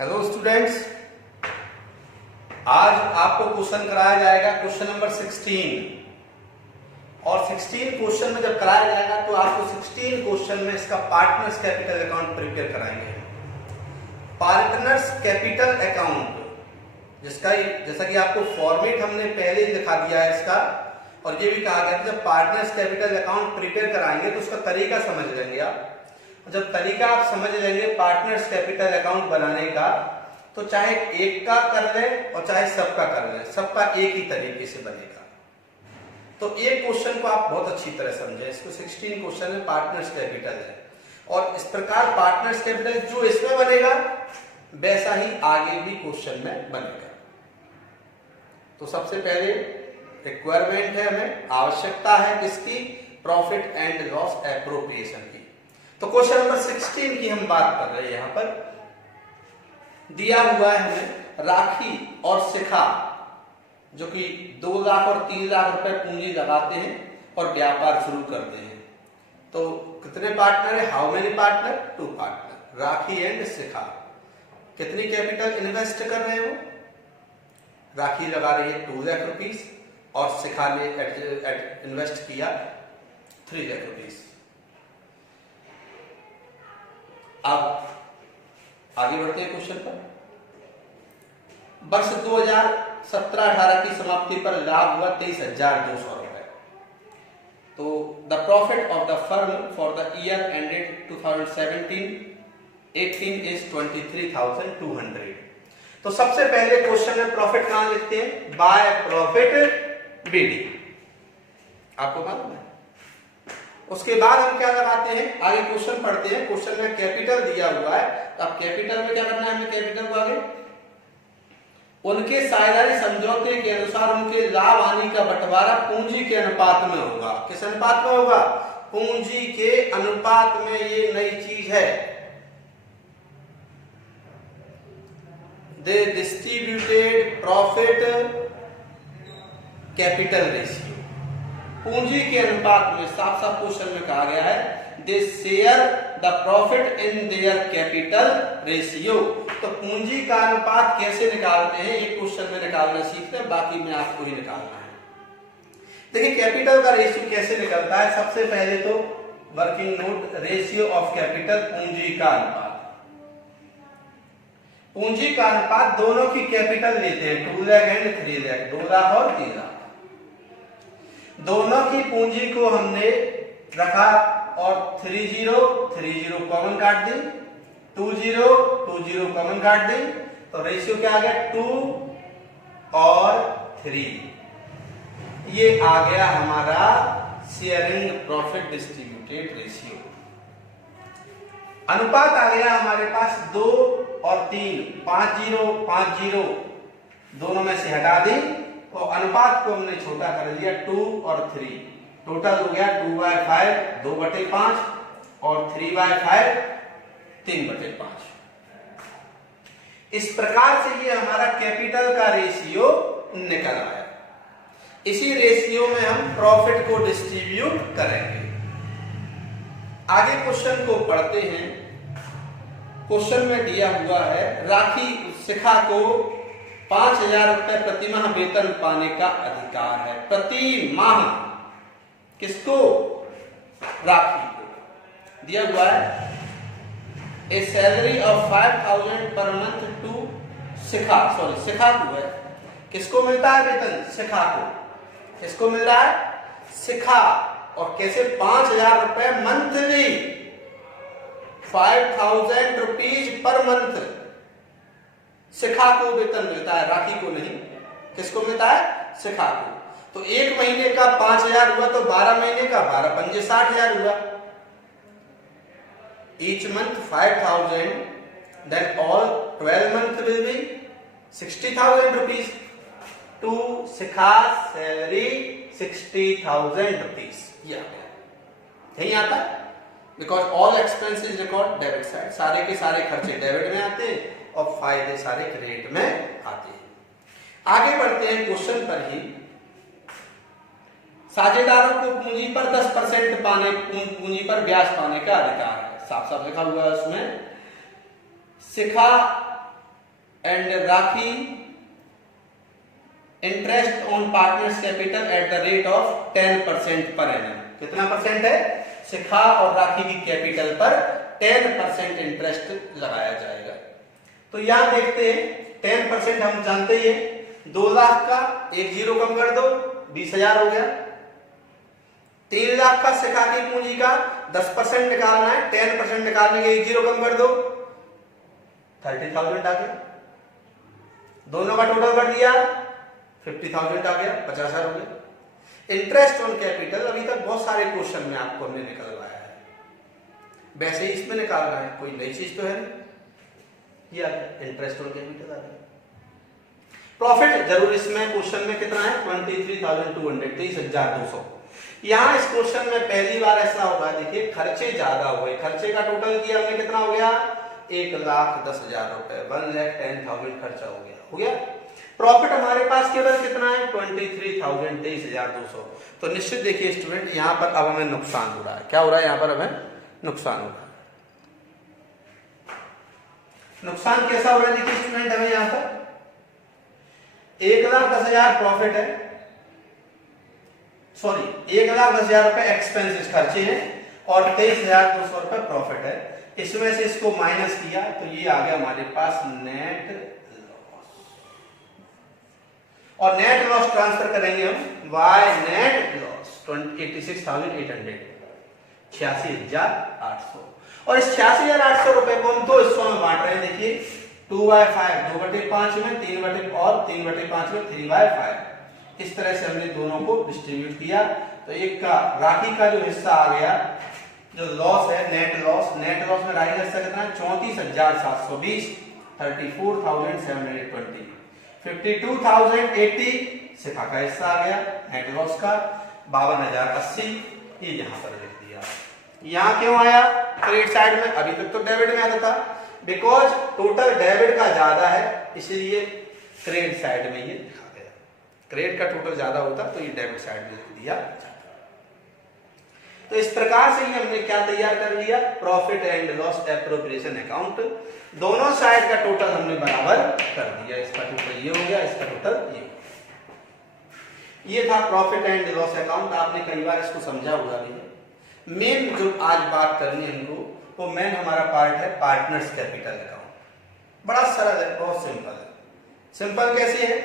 Hello students, आज आपको question कराया जाएगा क्वेश्चन नंबर 16 और 16 क्वेश्चन में जब कराया जाएगा तो आपको 16 क्वेश्चन में इसका पार्टनर्स कैपिटल अकाउंट प्रिपेयर कराएंगे। पार्टनर्स कैपिटल अकाउंट जिसका जैसा कि आपको फॉर्मेट हमने पहले ही दिखा दिया है इसका, और ये भी कहा गया कि जब पार्टनर्स कैपिटल अकाउंट प्रिपेयर कराएंगे तो उसका तरीका समझ लेंगे आप। जब तरीका आप समझ लेंगे पार्टनर्स कैपिटल अकाउंट बनाने का, तो चाहे एक का कर ले और चाहे सबका कर ले, सबका एक ही तरीके से बनेगा। तो एक क्वेश्चन को आप बहुत अच्छी तरह समझें, इसको 16 क्वेश्चन में पार्टनर्स कैपिटल है और इस प्रकार पार्टनर्स कैपिटल जो इसमें बनेगा वैसा ही आगे भी क्वेश्चन में बनेगा। तो सबसे पहले रिक्वायरमेंट है, हमें आवश्यकता है किसकी? प्रॉफिट एंड लॉस एप्रोप्रिएशन की। तो क्वेश्चन नंबर 16 की हम बात कर रहे हैं। यहां पर दिया हुआ है हमें राखी और शिखा जो कि 2 लाख और 3 लाख रुपए पूंजी लगाते हैं और व्यापार शुरू करते हैं। तो कितने पार्टनर है? How many partner? 2 partner, Rakhi and Shikha. कितनी कैपिटल इन्वेस्ट कर रहे हो? राखी लगा रही है 2 लाख रुपीस और शिखा ने इन्वेस्ट किया 3 लाख रुपीस। अब आगे बढ़ते हैं क्वेश्चन पर। वर्ष 2017-18 की समाप्ति पर लाभ हुआ 23,200 रुपए। तो the profit of the firm for the year ended 2017-18 is 23,200। तो सबसे पहले क्वेश्चन में प्रॉफिट कहां लिखते हैं? बाय प्रॉफिट बीडी, आपको मालूम है। उसके बाद हम क्या लगाते हैं? आगे क्वेश्चन पढ़ते हैं। क्वेश्चन में कैपिटल दिया हुआ है, तो अब कैपिटल में क्या करना है हमें? कैपिटल को आगे उनके साझेदारी समझौते के अनुसार उनके लाभ हानि का बंटवारा पूंजी के अनुपात में होगा। किस अनुपात में होगा? पूंजी के अनुपात में। ये नई चीज है। दे डिस्ट्रीब्यूटेड प्रॉफिट कैपिटल रेशियो, पूंजी के अनुपात में। साफ साफ क्वेश्चन में कहा गया है they share the profit in their capital ratio. तो पूंजी का अनुपात कैसे निकालते हैं ये क्वेश्चन में निकालना सीखते हैं, बाकी में आपको ही निकालना है। देखिए कैपिटल का रेशियो कैसे निकलता है। सबसे पहले तो working note, ratio of capital, पूंजी का अनुपात। पूंजी का अनुपात दोनों की कैपिटल लेते हैं, 2 लाख एंड 3 लाख, 2 लाख और 3 लाख। दोनों की पूंजी को हमने रखा और 30 कॉमन काट दी, 20 कॉमन काट दी, तो रेशियो क्या आ गया? 2 और 3। ये आ गया हमारा शेयरिंग प्रॉफिट डिस्ट्रीब्यूटेड रेशियो। अनुपात आ गया हमारे पास 2 और 3, 5-0 दोनों में से हटा दी तो अनुपात को हमने छोटा कर लिया 2 और 3। टोटल हो गया 2/5 2/5 और 3/5 3/5। इस प्रकार से ये हमारा कैपिटल का रेशियो निकल आया। इसी रेशियो में हम प्रॉफिट को डिस्ट्रीब्यूट करेंगे। आगे क्वेश्चन को पढ़ते हैं। क्वेश्चन में दिया हुआ है राखी शिखा को 5,000 रुपए प्रति माह वेतन पाने का अधिकार है। प्रति माह किसको? राखी को दिया हुआ है ए salary of 5,000 per month to शिखा, शिखा को है। किसको मिलता है वेतन? शिखा को। किसको मिल रहा है? शिखा। और कैसे? 5,000 रुपए मंथली, 5,000 रुपीज पर मंथ शिखा को वेतन मिलता है, राखी को नहीं। किसको मिलता है? शिखा को। तो एक महीने का 5,000 हुआ तो 12 महीने का 12×5 60,000 हुआ। Each month 5,000, then all 12 month will be 60,000 rupees. To Shikha salary 60,000 rupees। ये आ गया, यही आता है। Because all expenses record debit side, सारे के सारे खर्चे डेबिट में आते हैं और फायदे सारे क्रेडिट में आते हैं। आगे बढ़ते हैं क्वेश्चन पर ही। साझेदारों को पूंजी पर 10% पूंजी पर ब्याज पाने का अधिकार है। साफ साफ लिखा हुआ है उसमें। Shikha and Rakhi interest on partners capital at the rate of 10% per annum. कितना परसेंट है? शिखा और राखी की कैपिटल पर 10% इंटरेस्ट लगाया जाएगा। तो यहां देखते हैं 10% हम जानते ही है, 2 लाख का एक जीरो कम कर दो 20,000 हो गया। 3 लाख का शिखा की पूंजी का 10% निकालना है, 10% निकालने के एक जीरो कम कर दो 30,000 आ गया। दोनों का टोटल कर दिया 50,000 आ गया, 50,000 हो गया। इंटरेस्ट ऑन कैपिटल अभी तक बहुत सारे क्वेश्चन में आपको हमने निकलवाया है, वैसे ही इसमें निकाल रहे हैं, कोई नई चीज तो है नहीं। ये आ गया इंटरेस्ट ऑन कैपिटल आ गया। प्रॉफिट जरूर इसमें क्वेश्चन में कितना है 23,200, 23,200। यहां इस क्वेश्चन में पहली बार ऐसा होगा, देखिए खर्चे ज्यादा हुए, खर्चे का टोटल किया हमने कितना हो गया 1,10,000 रुपए, 1,10,000 खर्चा हो गया। प्रॉफिट हमारे पास केवल कितना है 23,000, 23,200। तो निश्चित देखिए स्टूडेंट यहां पर अब हमें नुकसान हो रहा है। क्या हो रहा है? यहां पर हमें नुकसान हो रहा है। नुकसान कैसा हो रहा है? देखिए स्टूडेंट हमें यहां पर 1,10,000 प्रॉफिट है, सॉरी 1,10,000 रुपए एक्सपेंसेस खर्चे हैं और 23,200 रुपए प्रॉफिट है। इसमें से इसको माइनस किया तो ये आ गया हमारे पास नेट लॉस, और नेट लॉस ट्रांसफर करेंगे हम वाई नेट लॉस 86,800, 86,800। और इस 86,800 रुपए को हम दो हिस्सों में बांट रहे हैं। देखिए 2/5, 2/5 में, 3/5 में 3/5। इस तरह से हमने दोनों को डिस्ट्रीब्यूट किया। तो एक का राखी का जो हिस्सा आ गया, जो लॉस है नेट लॉस में राखी का हिस्सा कितना है 34,720, 34,720, 52,080 शिखा का हिस्सा आ गया नेट लॉस का, 52,080 ये यहां पर लिख दिया। यहां क्यों आया क्रेडिट साइड में? अभी तक तो डेबिट में आता था, बिकॉज टोटल डेबिट का ज्यादा है इसलिए क्रेडिट साइड में ये लिखा गया। क्रेडिट का टोटल ज्यादा होता तो ये डेबिट साइड में लिख दिया जाता। तो इस प्रकार से ही हमने क्या तैयार कर लिया profit and loss appropriation account. दोनों साइड का टोटल हमने बराबर कर दिया। इसका टोटल ये हो गया, इसका टोटल ये हो गया। ये था प्रॉफिट एंड लॉस अकाउंट। आपने कई बार इसको समझा होगा भी। मेन जो आज बात करनी है हमको वो मेन हमारा पार्ट है पार्टनर्स कैपिटल अकाउंट। बड़ा सरल है, बहुत सिंपल है। सिंपल कैसे है?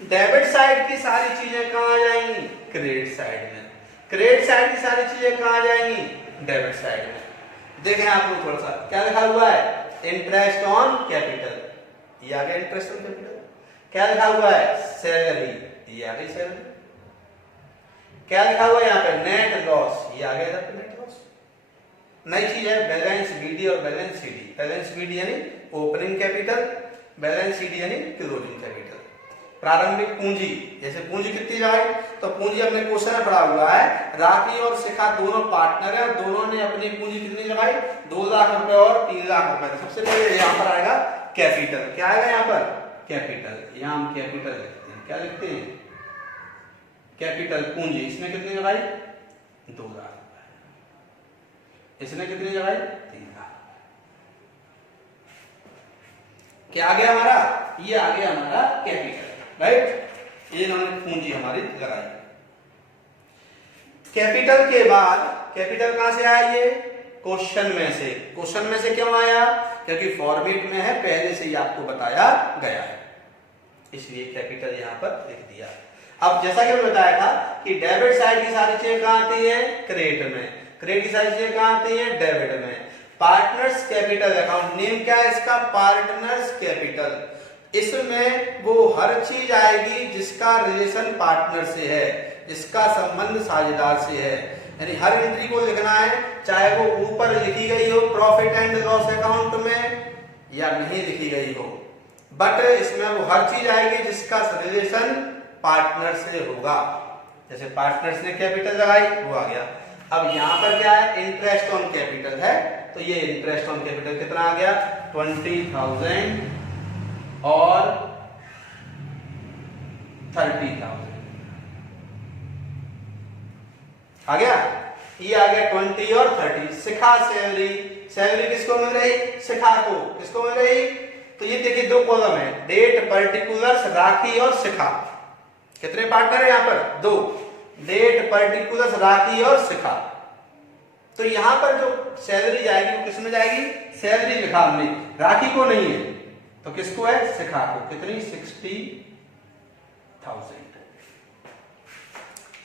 डेबिट साइड की सारी चीजें कहां आ जाएंगी क्रेडिट साइड में, क्रेडिट साइड की सारी चीजें कहां आ जाएंगी डेबिट साइड में। देखें आप लोग थोड़ा सा क्या लिखा हुआ है इंटरेस्ट ऑन कैपिटल, ये आ गया इंटरेस्ट ऑन कैपिटल। क्या लिखा हुआ है सैलरी, ये आ गई सैलरी। क्या लिखा हुआ है यहाँ पे नेट लॉस, ये आ गया इधर पे नेट लॉस। नई चीज है बैलेंस बीडी और बैलेंस सीडी। बैलेंस बीडी यानी ओपनिंग कैपिटल, बैलेंस सीडी यानी क्लोजिंग कैपिटल। प्रारंभिक पूंजी, जैसे पूंजी कितनी लगाई तो पूंजी हमने क्वेश्चन में पढ़ा हुआ है राखी और शिखा दोनों पार्टनर है, दोनों ने अपनी पूंजी कितनी लगाई 2 लाख रुपए और 3 लाख रुपए। तो सबसे पहले यहाँ पर आएगा कैपिटल। क्या आएगा यहाँ पर कैपिटल, यहाँ हम कैपिटल लिखते हैं। क्या लिखते हैं कैपिटल पूंजी। इसने कितनी लगाई 2 लाख रुपए, इसने कितनी लगाई 3 लाख। क्या आ गया हमारा, ये आ गया हमारा कैपिटल, राइट। ये इन्होंने पूंजी हमारी लगाई। कैपिटल के बाद कैपिटल कहां से आया ये क्वेश्चन में से। क्वेश्चन में से क्यों आया क्योंकि फॉर्मेट में है, पहले से ही आपको बताया गया है, इसलिए कैपिटल यहां पर लिख दिया। अब जैसा कि मैंने बताया था कि डेबिट साइड की सारी चीजें कहां आती है क्रेडिट में, क्रेडिट की सारी चीजें कहां आती है डेबिट में। पार्टनर्स कैपिटल अकाउंट, नेम क्या है इसका पार्टनर्स कैपिटल। इसमें वो हर चीज आएगी जिसका रिलेशन पार्टनर से है, जिसका संबंध साझेदार से है। यानी हर एंट्री को लिखना है, चाहे वो ऊपर लिखी गई हो प्रॉफिट एंड लॉस अकाउंट में या नहीं लिखी गई हो, बट इसमें वो हर चीज आएगी जिसका रिलेशन पार्टनर से होगा। जैसे पार्टनर्स ने कैपिटल लगाई वो आ गया। अब यहां पर क्या है इंटरेस्ट ऑन कैपिटल है, तो ये इंटरेस्ट ऑन कैपिटल कितना आ गया 20,000 और 30,000 आ गया। ये आ गया 20 और 30। शिखा सैलरी, सैलरी किसको मिल रही शिखा को, किसको मिल रही तो तो ये देखिए दो कॉलम है, डेट, पर्टिकुलर्स, राखी और शिखा। कितने पार्टनर है यहाँ पर? दो, डेट, पर्टिकुलर्स, राखी और शिखा। तो यहां पर जो सैलरी जाएगी वो किसमें जाएगी? सैलरी लिखा हमने, राखी को नहीं है, तो किसको है? शिखा को। कितनी? 60,000।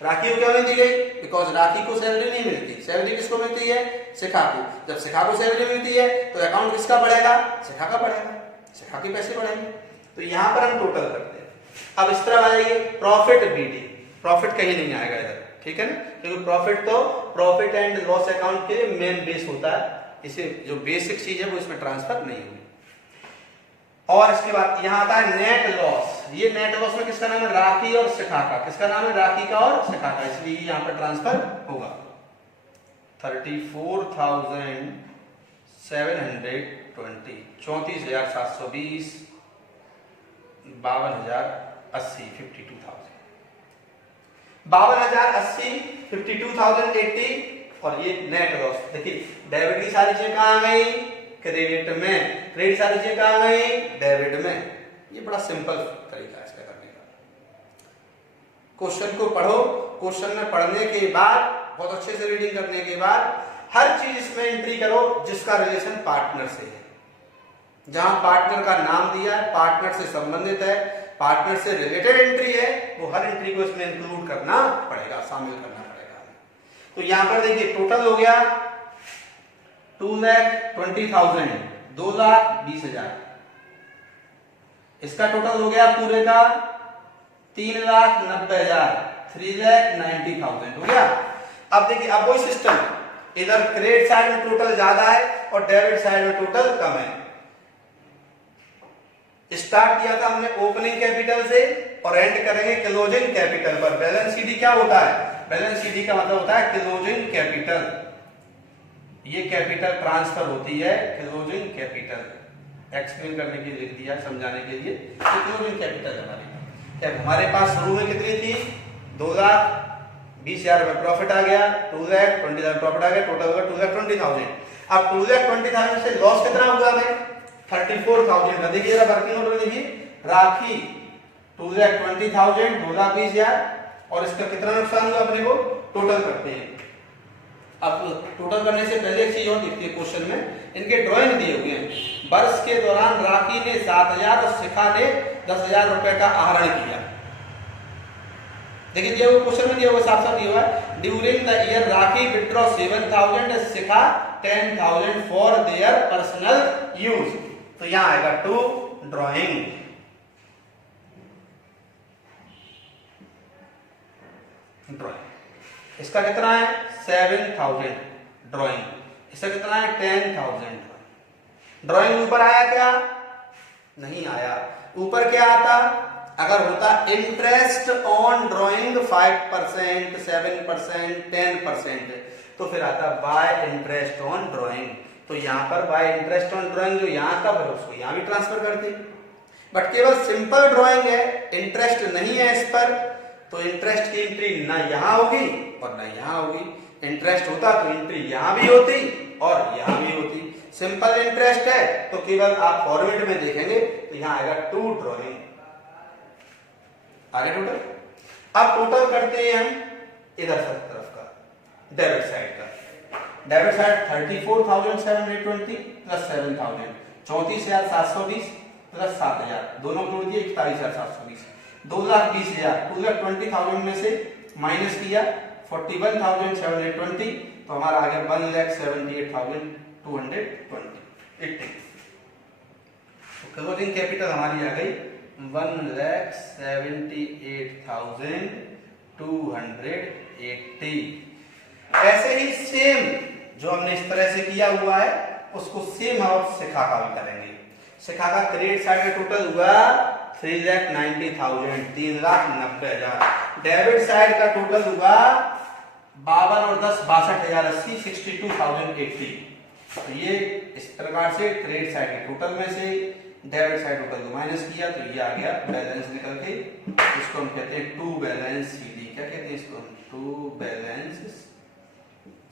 राखी को क्यों नहीं दी गई? बिकॉज राखी को सैलरी नहीं मिलती। सैलरी किसको मिलती है? शिखा को। जब शिखा को सैलरी मिलती है तो अकाउंट किसका बढ़ेगा? शिखा का बढ़ेगा, शिखा के पैसे बढ़ेंगे। तो यहां पर हम टोटल करते हैं। अब इस तरह आएगी प्रॉफिट बीडी, प्रॉफिट कहीं नहीं आएगा इधर, ठीक है ना, क्योंकि प्रॉफिट तो प्रॉफिट एंड लॉस अकाउंट के मेन बेस होता है, इसे जो बेसिक चीज है वो इसमें ट्रांसफर नहीं होगी। और इसके बाद यहां आता है नेट लॉस। ये नेट लॉस में किसका नाम है? राखी और शिखा का। किसका नाम है? राखी का और शिखा का, इसलिए यहां पर ट्रांसफर होगा। 34,720, 34,720, 52,080, 52,000, 52,080, 52,080। और ये नेट लॉस। देखिए डेबिट की सारी चीजें कहां आ गई? क्रेडिट में। क्रेडिट सारी चीजें कहां आ गई? डेबिट में। ये बड़ा सिंपल तरीका है इसका करने का। क्वेश्चन को पढ़ो, क्वेश्चन में पढ़ने के बाद बहुत अच्छे से रीडिंग करने के बाद हर चीज इसमें एंट्री करो जिसका रिलेशन पार्टनर से है। जहां पार्टनर का नाम दिया है, पार्टनर से संबंधित है, पार्टनर से रिलेटेड एंट्री है, वो हर एंट्री को इसमें इंक्लूड करना पड़ेगा, शामिल करना पड़ेगा। तो यहां पर देखिए टोटल हो गया 2,20,000, 2,20,000। इसका टोटल हो गया पूरे का 3,90,000, 3,90,000 हो गया। अब देखिए अब वही सिस्टम, इधर क्रेडिट साइड में टोटल ज्यादा है और डेबिट साइड में टोटल कम है। स्टार्ट किया था हमने ओपनिंग कैपिटल से और एंड करेंगे क्लोजिंग कैपिटल पर। बैलेंस शीट क्या होता है? बैलेंस शीट का मतलब होता है क्लोजिंग कैपिटल। ये कैपिटल ट्रांसफर होती है क्लोजिंग कैपिटल। एक्सप्लेन करने के लिए लिख दिया, समझाने के लिए। क्लोजिंग कैपिटल हमारे पास शुरू में कितनी थी? 2,20,000 रुपए प्रॉफिट आ गया, 2,20,000 प्रॉफिट आ गया, टोटल होगा 2,20,000। अब 2,20,000 से लॉस कितना हुआ हमें? 34,000। देखिए जरा वर्किंग नोट में देखिए, राखी 2,20,000, 2,20,000 और इसका कितना नुकसान हुआ अपने को टोटल करते हैं। अब टोटल करने से पहले एक चीज और दिखती है क्वेश्चन में, इनके ड्राइंग दिए हुए हैं। वर्ष के दौरान राखी ने 7,000 और शिखा ने 10,000 रुपए का आहरण किया। देखिए ये वो क्वेश्चन में दिया हुआ, साफ साफ दिया हुआ है, during the year rakhi withdraw 7,000 Shikha 10,000 for their personal use. तो यहां आएगा टू ड्राइंग। इसका कितना है? 7,000 ड्राइंग। इसका कितना है? 10,000 ड्राइंग। ऊपर आया क्या? नहीं आया। ऊपर क्या आता? अगर होता इंटरेस्ट ऑन ड्राइंग 5%, 7%, 10%, तो फिर आता बाय इंटरेस्ट ऑन ड्राइंग। तो यहां पर बाय इंटरेस्ट ऑन ड्राइंग जो यहां का फिर उसको यहां भी ट्रांसफर करते। बट केवल सिंपल ड्राइंग है, इंटरेस्ट नहीं है इस पर, तो इंटरेस्ट की एंट्री ना यहां होगी और ना यहां होगी। इंटरेस्ट होता तो एंट्री यहां भी होती और यहां भी होती। सिंपल इंटरेस्ट है तो केवल आप फॉर्मेट में देखेंगे तो यहां आएगा टू ड्राइंग। आगे टोटल। अब टोटल करते हैं हम इधर सब तरफ का, डेबिट साइड का। डेबिट साइड 34,720 प्लस 7,000, 34,720 प्लस 7,000, दोनों जोड़ दिए 41,720, 2,20,000, 2,20,000 में से माइनस किया 41,720, तो हमारा आ गया 1,78,220। क्लोजिंग कैपिटल हमारी आ गई 1,78,280। ऐसे ही सेम जो हमने इस तरह से किया हुआ है उसको सेम और शिखा का भी करेंगे। शिखा का क्रेडिट साइड में टोटल हुआ 3,90,000, 3,90,000। डेबिट साइड का टोटल हुआ 52 और 10 62,080, 62,080। तो ये इस प्रकार से क्रेडिट साइड के टोटल में से डेबिट साइड टोटल को माइनस किया तो ये आ गया बैलेंस निकल के। इसको हम कहते हैं टू बैलेंस सीडी। क्या कहते हैं इसको? टू बैलेंस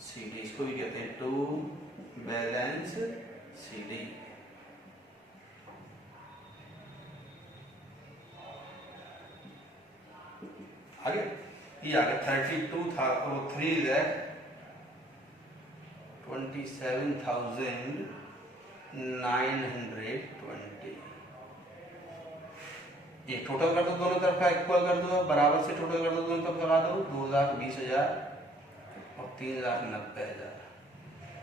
सीडी। इसको भी कहते हैं टू बैलेंस सीडी। आगे ये आ गया 3,27,920। ये टोटल कर दो, दोनों तरफ का इक्वल कर दो, बराबर से टोटल कर दो, दोनों तरफ लगा दो, 2,20,000 और 3,90,000,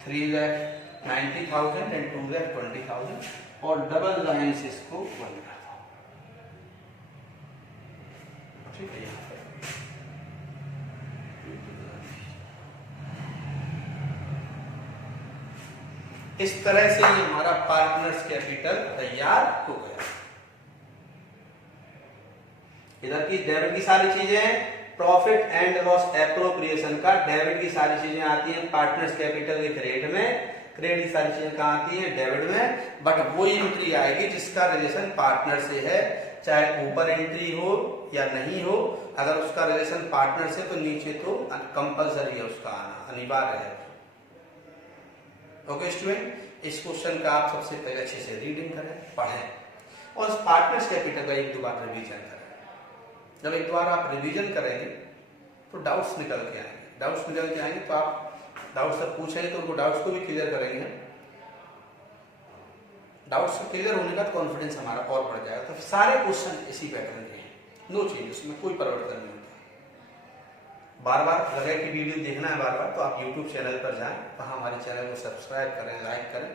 3,90,000 एंड 2,20,000 और डबल लाइन से इसको 1 कर दो। ठीक है, यहाँ पर इस तरह से ये हमारा पार्टनर्स कैपिटल तैयार हो गया। इधर की डेबिट की सारी चीजें, प्रॉफिट एंड लॉस एप्रोप्रिएशन का डेबिट की सारी चीजें आती हैं पार्टनर्स कैपिटल के क्रेडिट में, क्रेडिट की सारी चीजें कहां आती हैं, डेबिट में। बट वो एंट्री आएगी जिसका रिलेशन पार्टनर से है, चाहे ऊपर एंट्री हो या नहीं हो, अगर उसका रिलेशन पार्टनर से तो नीचे तो कंपलसरी है उसका आना, अनिवार्य है। ओके स्टूडेंट, इस क्वेश्चन का आप सबसे पहले अच्छे से रीडिंग करें, पढ़ें और इस पार्टनर्स कैपिटल का एक दो बार रिवीजन करें। जब एक बार आप रिवीजन करेंगे तो डाउट्स निकल के आएंगे, तो आप डाउट्स सब पूछेंगे तो उनको डाउट्स को भी क्लियर करेंगे। डाउट्स क्लियर होने का कॉन्फिडेंस हमारा और बढ़ जाएगा। तो सारे क्वेश्चन इसी पैटर्न के हैं, नो चेंज, उसमें कोई परिवर्तन नहीं होता। बार बार लगे कि वीडियो देखना है बार बार, तो आप यूट्यूब चैनल पर जाएं, वहाँ हमारे चैनल को सब्सक्राइब करें, लाइक करें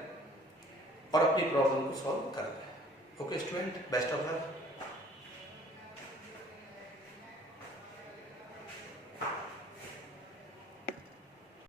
और अपनी प्रॉब्लम को सॉल्व करें। Okay student, best of luck.